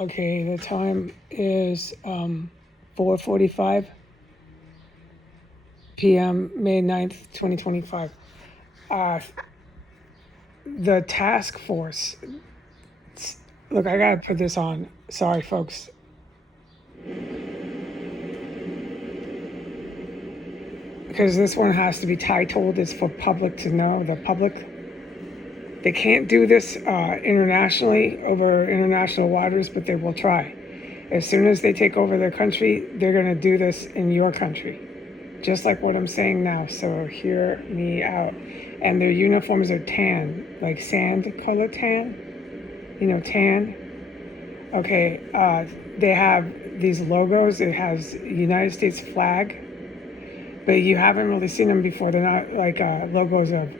Okay, the time is 4:45 p.m., May 9th, 2025. Uh, the task force, look, I gotta put this on. Sorry, folks. Because this one has to be titled, it's for public to know, the public. They can't do this internationally, over international waters, but they will try. As soon as they take over their country, they're gonna do this in your country. Just like what I'm saying now, so hear me out. And their uniforms are tan, like sand color tan, tan. Okay, they have these logos. It has United States flag, but you haven't really seen them before. They're not like logos of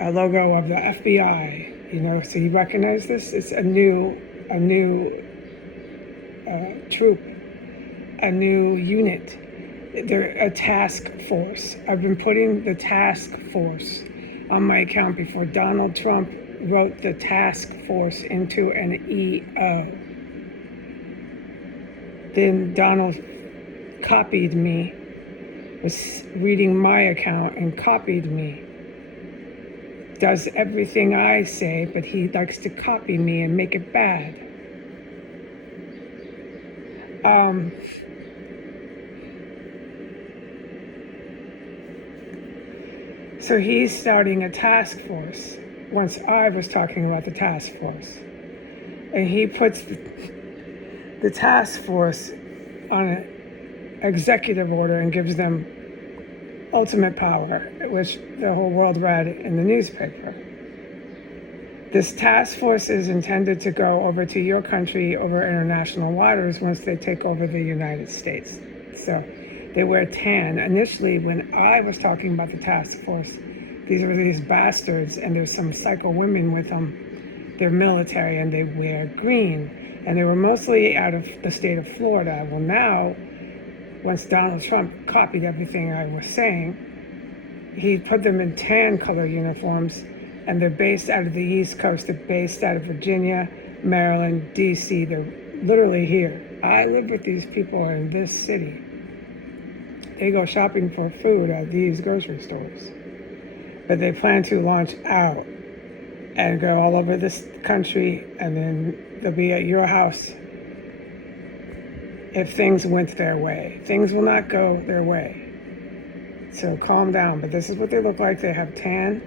a logo of the FBI, so you recognize this? It's a new troop, a new unit. They're a task force. I've been putting the task force on my account before Donald Trump wrote the task force into an EO. Then Donald copied me, was reading my account and copied me. Does everything I say, but he likes to copy me and make it bad. So he's starting a task force. Once I was talking about the task force. And he puts the task force on an executive order and gives them ultimate power, which the whole world read in the newspaper. This task force is intended to go over to your country over international waters once they take over the United States. So they wear tan. Initially, when I was talking about the task force, these were these bastards, and there's some psycho women with them. They're military, and they wear green. And they were mostly out of the state of Florida. Well, now, once Donald Trump copied everything I was saying, he put them in tan color uniforms, and they're based out of the East Coast. They're based out of Virginia, Maryland, D.C. They're literally here. I live with these people in this city. They go shopping for food at these grocery stores. But they plan to launch out and go all over this country, and then they'll be at your house if things went their way. Things will not go their way. So calm down. But this is what they look like. They have tan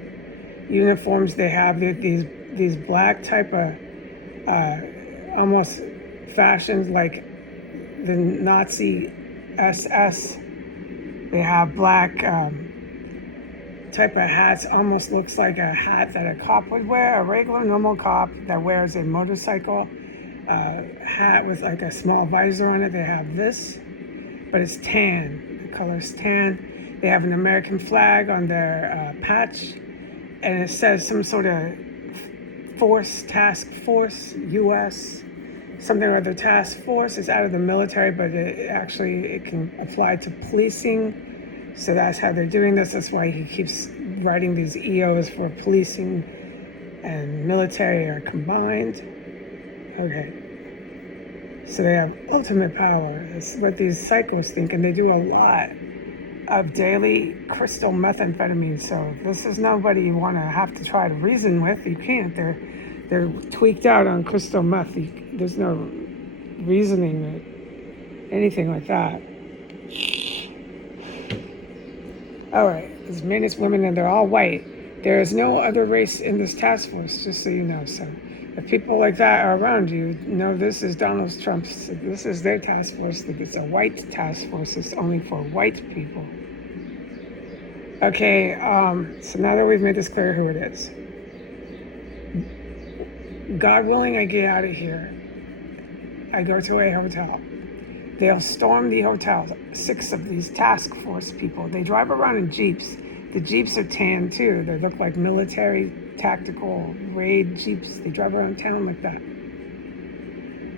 uniforms. They have these black type of almost fashions like the Nazi SS. They have black type of hats. Almost looks like a hat that a cop would wear, a regular normal cop that wears a motorcycle hat with like a small visor on it. They have this, but it's tan. The color's tan. They have an American flag on their patch, and it says some sort of force, task force, U.S., something or other task force. It's out of the military, but it can apply to policing. So that's how they're doing this. That's why he keeps writing these EOs for policing and military are combined. Okay. So they have ultimate power. That's what these psychos think, and they do a lot of daily crystal methamphetamine. So this is nobody you want to have to try to reason with. You can't. They're tweaked out on crystal meth. There's no reasoning it, anything like that. All right, there's men, it's women, and they're all white. There is no other race in this task force, just so you know. So if people like that are around you, know this is Donald Trump's, this is their task force. It's a white task force. It's only for white people. Okay, so now that we've made this clear who it is, God willing, I get out of here. I go to a hotel. They'll storm the hotel. 6 of these task force people. They drive around in Jeeps. The Jeeps are tan too. They look like military tactical raid Jeeps. They drive around town like that.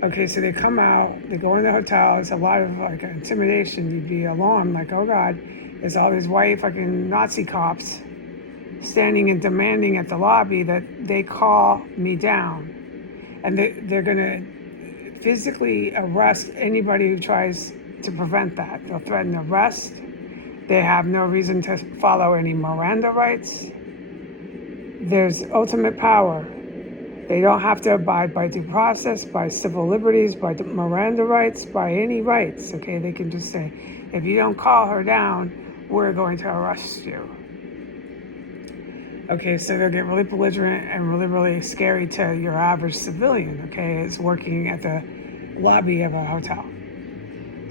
Okay, so they come out. They go in the hotel. It's a lot of like intimidation. You'd be alarmed, like, oh God, there's all these white fucking Nazi cops standing and demanding at the lobby that they call me down, and they're gonna physically arrest anybody who tries to prevent that. They'll threaten arrest. They have no reason to follow any Miranda rights. There's ultimate power. They don't have to abide by due process, by civil liberties, by Miranda rights, by any rights, okay? They can just say, if you don't call her down, we're going to arrest you. Okay, so they'll get really belligerent and really, really scary to your average civilian, okay? It's working at the lobby of a hotel.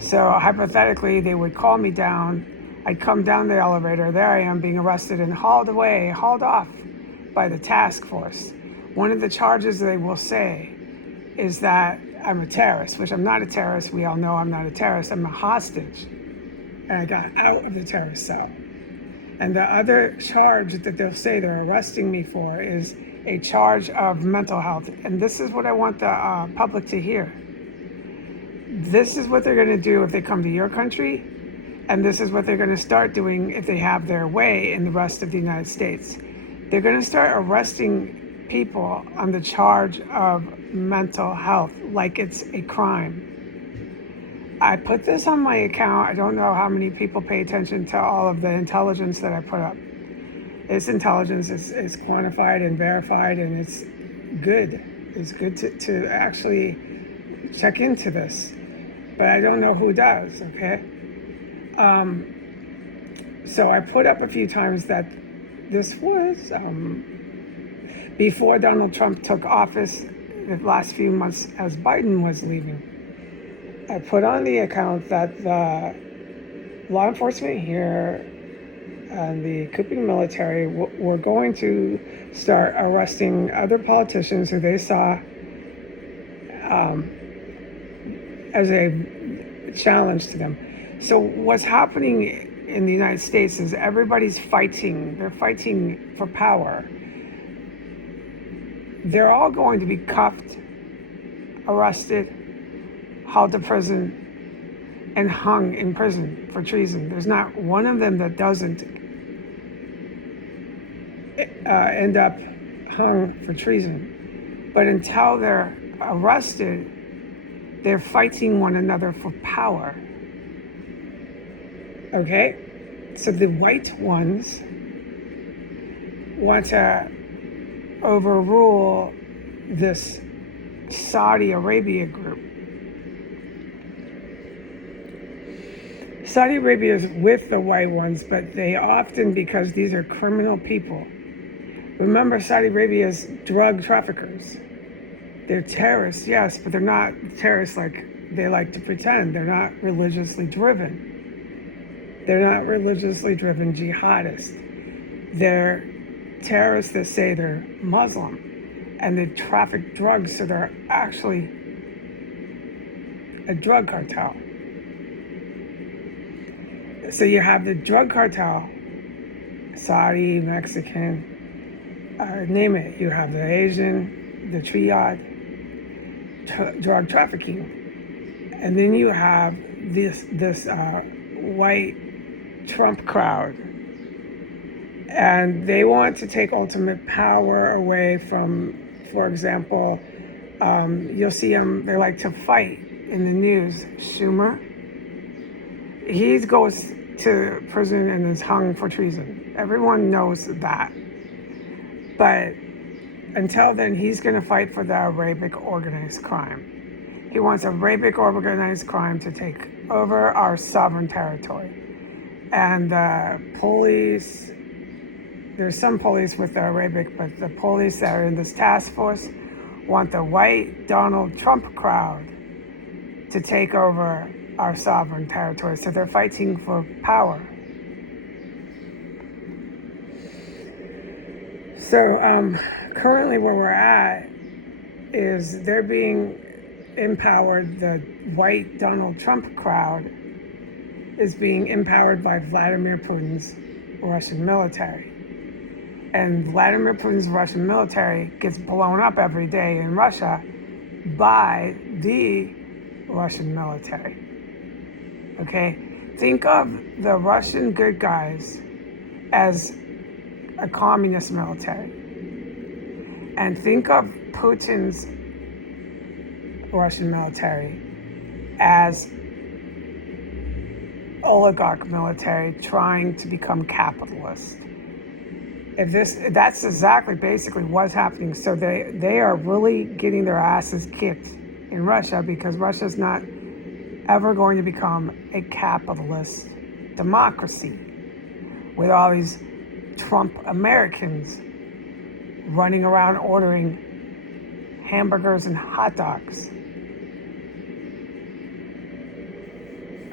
So hypothetically, they would call me down. I'd come down the elevator. There I am being arrested and hauled off by the task force. One of the charges they will say is that I'm a terrorist, which I'm not a terrorist. We all know I'm not a terrorist. I'm a hostage. And I got out of the terrorist cell. And the other charge that they'll say they're arresting me for is a charge of mental health. And this is what I want the public to hear. This is what they're going to do if they come to your country. And this is what they're going to start doing if they have their way in the rest of the United States. They're going to start arresting people on the charge of mental health like it's a crime. I put this on my account. I don't know how many people pay attention to all of the intelligence that I put up. It's intelligence. It's quantified and verified, and it's good. It's good to actually check into this. But I don't know who does, okay? So I put up a few times that this was before Donald Trump took office, the last few months as Biden was leaving. I put on the account that the law enforcement here and the Cuban military were going to start arresting other politicians who they saw as a challenge to them. So what's happening in the United States is everybody's fighting. They're fighting for power. They're all going to be cuffed, arrested, hauled to prison, and hung in prison for treason. There's not one of them that doesn't end up hung for treason. But until they're arrested, they're fighting one another for power. Okay? So the white ones want to overrule this Saudi Arabia group. Saudi Arabia is with the white ones, but they often, because these are criminal people. Remember, Saudi Arabia is drug traffickers. They're terrorists, yes, but they're not terrorists like they like to pretend. They're not religiously driven. They're not religiously driven jihadists. They're terrorists that say they're Muslim and they traffic drugs, so they're actually a drug cartel. So you have the drug cartel, Saudi, Mexican, name it. You have the Asian, the triad, drug trafficking. And then you have this white Trump crowd. And they want to take ultimate power away from, for example, you'll see them, they like to fight in the news. Schumer, he goes to prison and is hung for treason. Everyone knows that. But until then, he's going to fight for the Arabic organized crime. He wants Arabic organized crime to take over our sovereign territory. And the police, there's some police with the Arabic, but the police that are in this task force want the white Donald Trump crowd to take over our sovereign territory. So they're fighting for power. So currently where we're at is they're being empowered. The white Donald Trump crowd is being empowered by Vladimir Putin's Russian military. And Vladimir Putin's Russian military gets blown up every day in Russia by the Russian military. Okay? Think of the Russian good guys as a communist military. And think of Putin's Russian military as oligarch military trying to become capitalist. That's exactly basically what's happening. So they are really getting their asses kicked in Russia because Russia's not ever going to become a capitalist democracy with all these Trump Americans running around ordering hamburgers and hot dogs.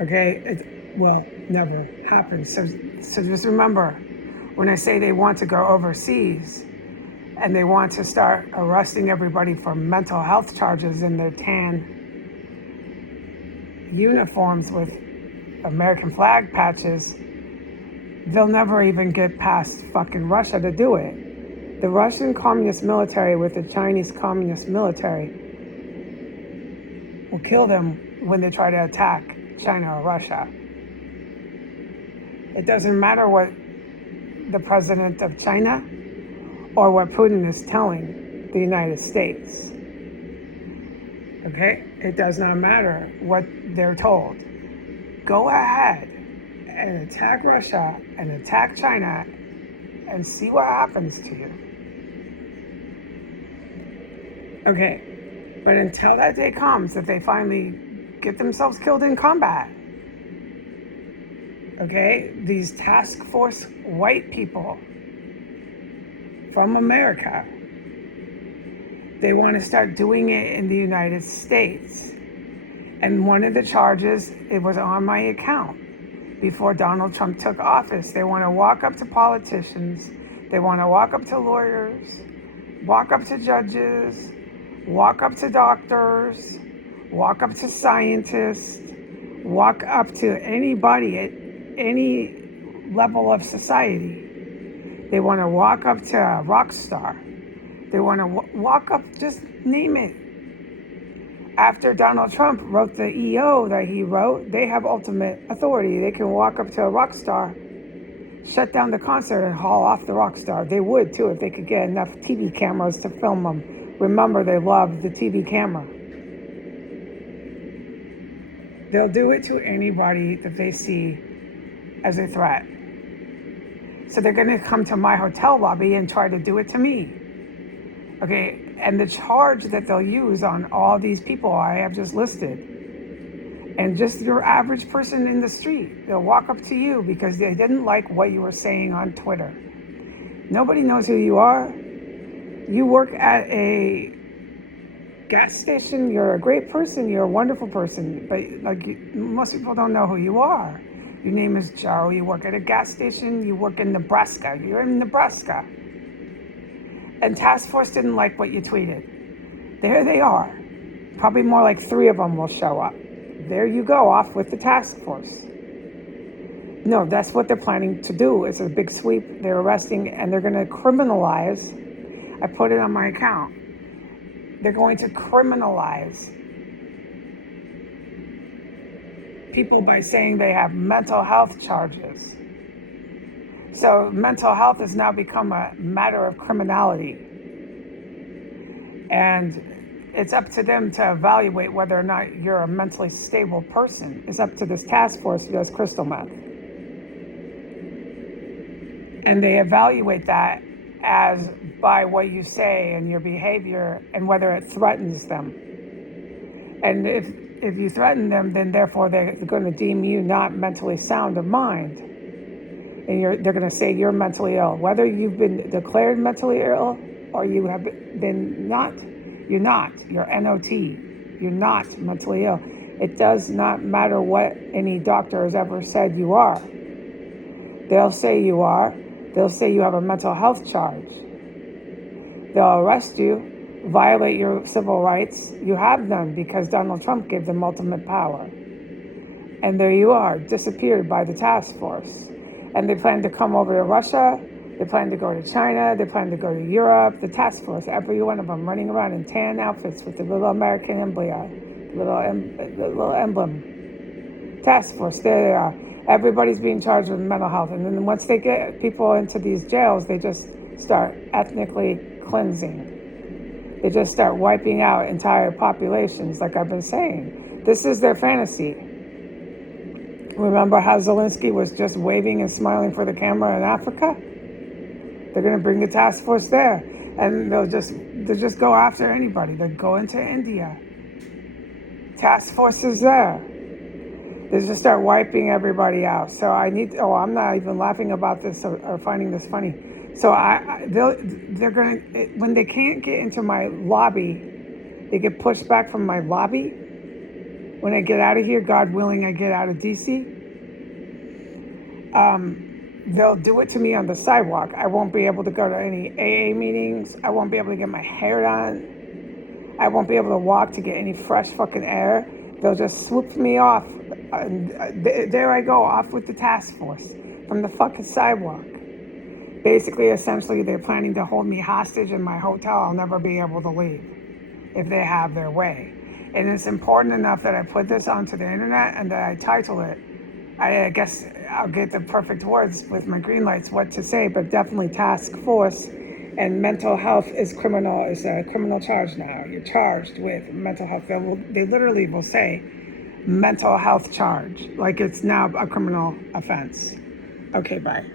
Okay, it will never happen. So just remember, when I say they want to go overseas and they want to start arresting everybody for mental health charges in their tan uniforms with American flag patches, they'll never even get past fucking Russia to do it. The Russian Communist military with the Chinese Communist military will kill them when they try to attack China or Russia. It doesn't matter what the president of China or what Putin is telling the United States. Okay? It does not matter what they're told. Go ahead and attack Russia and attack China and see what happens to you. Okay, but until that day comes that they finally get themselves killed in combat, okay, these task force white people from America, they want to start doing it in the United States. And one of the charges, it was on my account before Donald Trump took office. They want to walk up to politicians, they want to walk up to lawyers, walk up to judges, walk up to doctors, walk up to scientists, walk up to anybody at any level of society. They want to walk up to a rock star. They want to walk up, just name it. After Donald Trump wrote the EO that he wrote, they have ultimate authority. They can walk up to a rock star, shut down the concert, and haul off the rock star. They would, too, if they could get enough TV cameras to film them. Remember, they love the TV camera. They'll do it to anybody that they see as a threat. So they're going to come to my hotel lobby and try to do it to me. Okay, and the charge that they'll use on all these people I have just listed, and just your average person in the street, they'll walk up to you because they didn't like what you were saying on Twitter. Nobody knows who you are. You work at a gas station, you're a great person, you're a wonderful person, but most people don't know who you are. Your name is Joe, you work at a gas station, you work in Nebraska, you're in Nebraska. And Task Force didn't like what you tweeted. There they are. Probably more like 3 of them will show up. There you go, off with the Task Force. No, that's what they're planning to do. It's a big sweep. They're arresting and they're going to criminalize. I put it on my account. They're going to criminalize people by saying they have mental health charges. So mental health has now become a matter of criminality. And it's up to them to evaluate whether or not you're a mentally stable person. It's up to this task force who does crystal meth. And they evaluate that as by what you say and your behavior and whether it threatens them. And if you threaten them, then therefore they're going to deem you not mentally sound of mind. And they're going to say you're mentally ill. Whether you've been declared mentally ill or you have been not, you're not. You're NOT. You're not mentally ill. It does not matter what any doctor has ever said you are. They'll say you are. They'll say you have a mental health charge. They'll arrest you, violate your civil rights. You have none because Donald Trump gave them ultimate power. And there you are, disappeared by the task force. And they plan to come over to Russia. They plan to go to China. They plan to go to Europe. The task force, every one of them running around in tan outfits with the little American emblem, little emblem. Task force, there they are. Everybody's being charged with mental health. And then once they get people into these jails, they just start ethnically cleansing. They just start wiping out entire populations, like I've been saying. This is their fantasy. Remember how Zelensky was just waving and smiling for the camera in Africa? They're going to bring the task force there, and they'll just go after anybody. They'll go into India. Task force is there. They just start wiping everybody out. So I'm not even laughing about this or finding this funny. So they're going to, when they can't get into my lobby, they get pushed back from my lobby. When I get out of here, God willing, I get out of DC, they'll do it to me on the sidewalk. I won't be able to go to any AA meetings. I won't be able to get my hair done. I won't be able to walk to get any fresh fucking air. They'll just swoop me off. There I go, off with the task force from the fucking sidewalk. Basically, essentially, they're planning to hold me hostage in my hotel. I'll never be able to leave if they have their way. And it's important enough that I put this onto the internet and that I title it. I guess I'll get the perfect words with my green lights what to say, but definitely task force. And mental health is criminal. Is a criminal charge now. You're charged with mental health. They literally will say mental health charge, like it's now a criminal offense. Okay, bye.